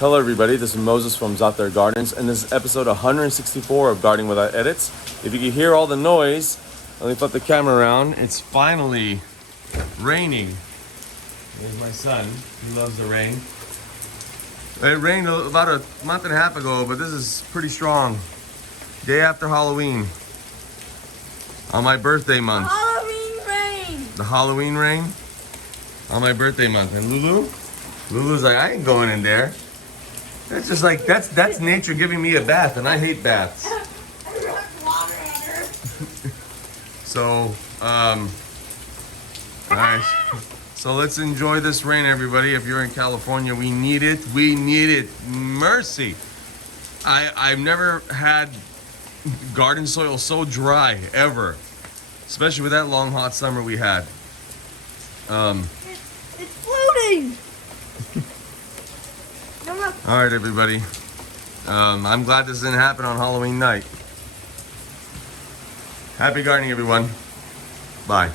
Hello everybody, this is Moses from Zother Gardens, and this is episode 164 of Gardening Without Edits. If you can hear all the noise, let me flip the camera around. It's finally raining. There's my son, he loves the rain. It rained about a month and a half ago, but this is pretty strong. Day after Halloween. On my birthday month. Halloween rain! The Halloween rain? On my birthday month. And Lulu's like, I ain't going in there. It's just like, that's nature giving me a bath, and I hate baths. So, alright. So let's enjoy this rain, everybody. If you're in California, we need it. We need it. Mercy. I've never had garden soil so dry, ever. Especially with that long, hot summer we had. It's floating! All right, everybody. I'm glad this didn't happen on Halloween night. Happy gardening, everyone. Bye.